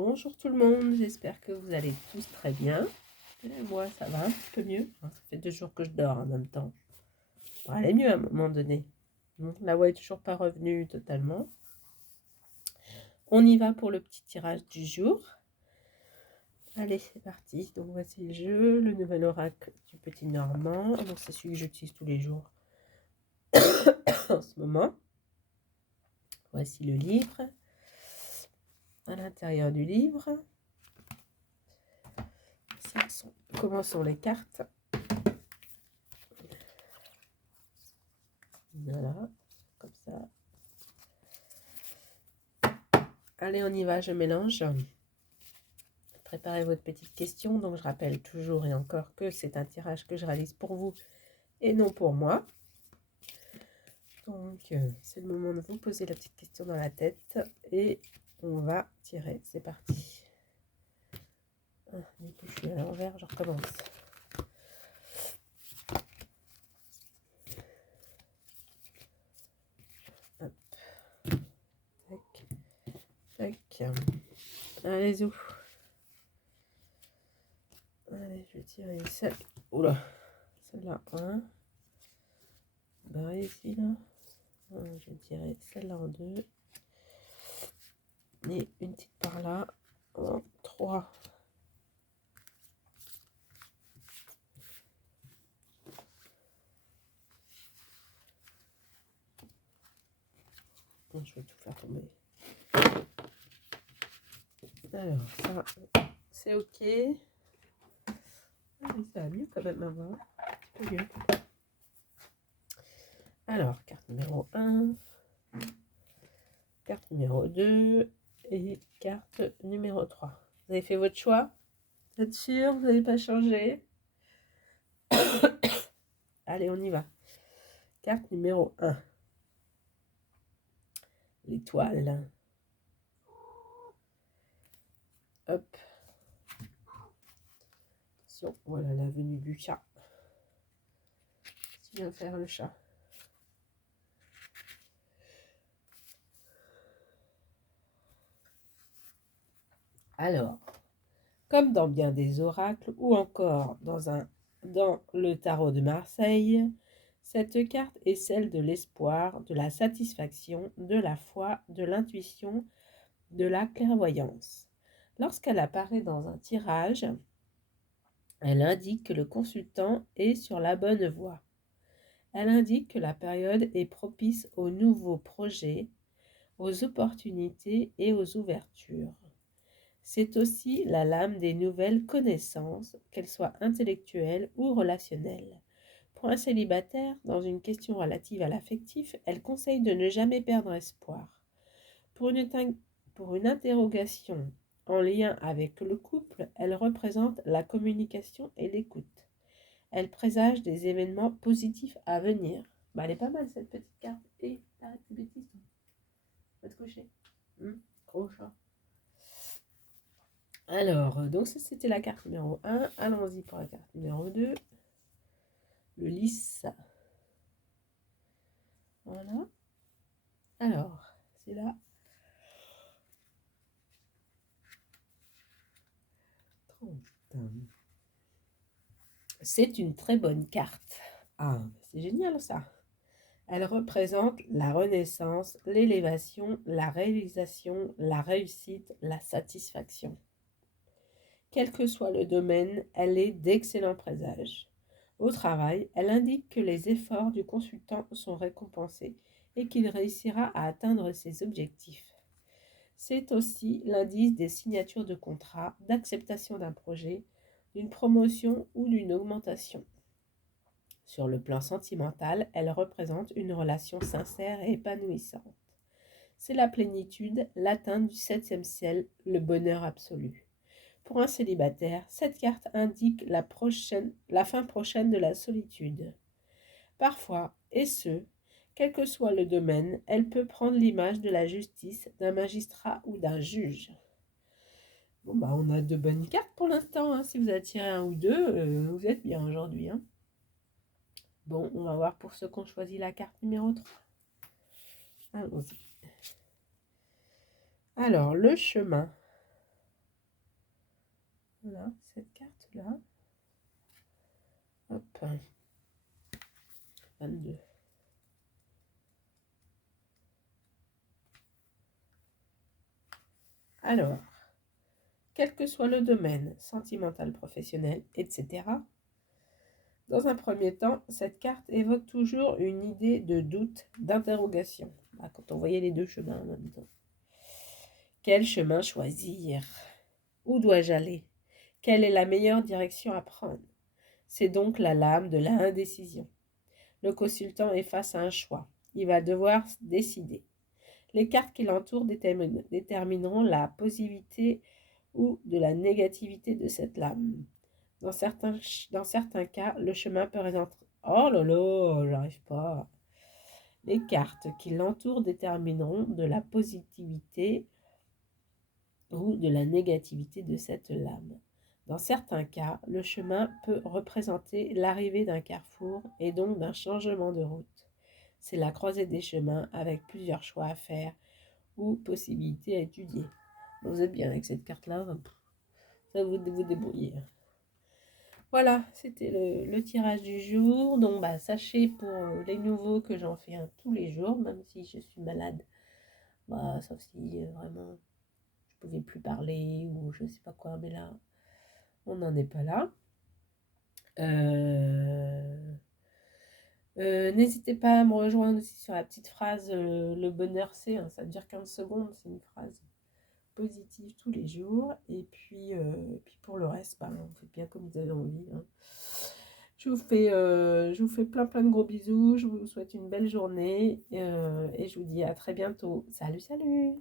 Bonjour tout le monde, j'espère que vous allez tous très bien. Moi, ça va un petit peu mieux. Ça fait 2 jours que je dors en même temps. Ça va aller mieux à un moment donné. La voix est toujours pas revenue totalement. On y va pour le petit tirage du jour. Allez, c'est parti. Donc voici le jeu, le nouvel oracle du petit Normand. Donc c'est celui que j'utilise tous les jours en ce moment. Voici le livre. À l'intérieur du livre, comment sont les cartes. Voilà, comme ça. Allez, on y va, je mélange. Préparez votre petite question. Donc, je rappelle toujours et encore que c'est un tirage que je réalise pour vous et non pour moi. Donc, c'est le moment de vous poser la petite question dans la tête et on va tirer. C'est parti. Du coup, je suis à l'envers, je recommence. Hop. Tac, tac. Allez, où? Allez, je vais tirer celle. Oula, celle-là, 1. Barré ici, là. Je vais tirer celle-là en 2. Et une petite par là. En 3. Bon, je vais tout faire tomber. Alors, ça, c'est ok. Ah, ça va mieux quand même à voir. Un petit peu mieux. Alors, carte numéro 1, carte numéro 2 et carte numéro 3. Vous avez fait votre choix? Vous êtes sûr? Vous n'avez pas changé? Allez, on y va. Carte numéro 1. L'étoile. Hop. Attention, voilà la venue du chat. Qu'est-ce qu'il vient faire le chat? Alors, comme dans bien des oracles ou encore dans le tarot de Marseille, cette carte est celle de l'espoir, de la satisfaction, de la foi, de l'intuition, de la clairvoyance. Lorsqu'elle apparaît dans un tirage, elle indique que le consultant est sur la bonne voie. Elle indique que la période est propice aux nouveaux projets, aux opportunités et aux ouvertures. C'est aussi la lame des nouvelles connaissances, qu'elles soient intellectuelles ou relationnelles. Pour un célibataire, dans une question relative à l'affectif, elle conseille de ne jamais perdre espoir. Pour une interrogation en lien avec le couple, elle représente la communication et l'écoute. Elle présage des événements positifs à venir. Elle est pas mal cette petite carte. Et arrête tes bêtises. Va te coucher. Gros chat. Alors, donc ça c'était la carte numéro 1. Allons-y pour la carte numéro 2. Le lys. Voilà. Alors, c'est là. 30. C'est une très bonne carte. Ah, c'est génial ça. Elle représente la renaissance, l'élévation, la réalisation, la réussite, la satisfaction. Quel que soit le domaine, elle est d'excellents présages. Au travail, elle indique que les efforts du consultant sont récompensés et qu'il réussira à atteindre ses objectifs. C'est aussi l'indice des signatures de contrat, d'acceptation d'un projet, d'une promotion ou d'une augmentation. Sur le plan sentimental, elle représente une relation sincère et épanouissante. C'est la plénitude, l'atteinte du 7e ciel, le bonheur absolu. Pour un célibataire, cette carte indique la fin prochaine de la solitude. Parfois, et ce, quel que soit le domaine, elle peut prendre l'image de la justice, d'un magistrat ou d'un juge. Bon, on a de bonnes cartes pour l'instant. Hein. Si vous avez tiré un ou deux, vous êtes bien aujourd'hui. Hein. Bon, on va voir pour ceux qui ont choisi la carte numéro 3. Allons-y. Alors, le chemin. Voilà, cette carte-là. Hop. 22. Alors, quel que soit le domaine, sentimental, professionnel, etc., dans un premier temps, cette carte évoque toujours une idée de doute, d'interrogation. Là, quand on voyait les deux chemins en même temps. Quel chemin choisir? Où dois-je aller? Quelle est la meilleure direction à prendre? C'est donc la lame de l'indécision. Le consultant est face à un choix. Il va devoir décider. Les cartes qui l'entourent détermineront la positivité ou de la négativité de cette lame. Dans certains cas, le chemin peut présenter... Oh là là, j'arrive pas. Les cartes qui l'entourent détermineront de la positivité ou de la négativité de cette lame. Dans certains cas, le chemin peut représenter l'arrivée d'un carrefour et donc d'un changement de route. C'est la croisée des chemins avec plusieurs choix à faire ou possibilités à étudier. Vous êtes bien avec cette carte-là, ça vous débrouillez. Voilà, c'était le tirage du jour. Donc, sachez pour les nouveaux que j'en fais un tous les jours, même si je suis malade. Sauf si vraiment je pouvais plus parler ou je sais pas quoi, mais là, on n'en est pas là. N'hésitez pas à me rejoindre aussi sur la petite phrase le bonheur c'est, hein, ça dure 15 secondes, c'est une phrase positive tous les jours. Et puis pour le reste, vous faites bien comme vous avez envie. Hein. Je vous fais plein de gros bisous, je vous souhaite une belle journée et je vous dis à très bientôt. Salut, salut!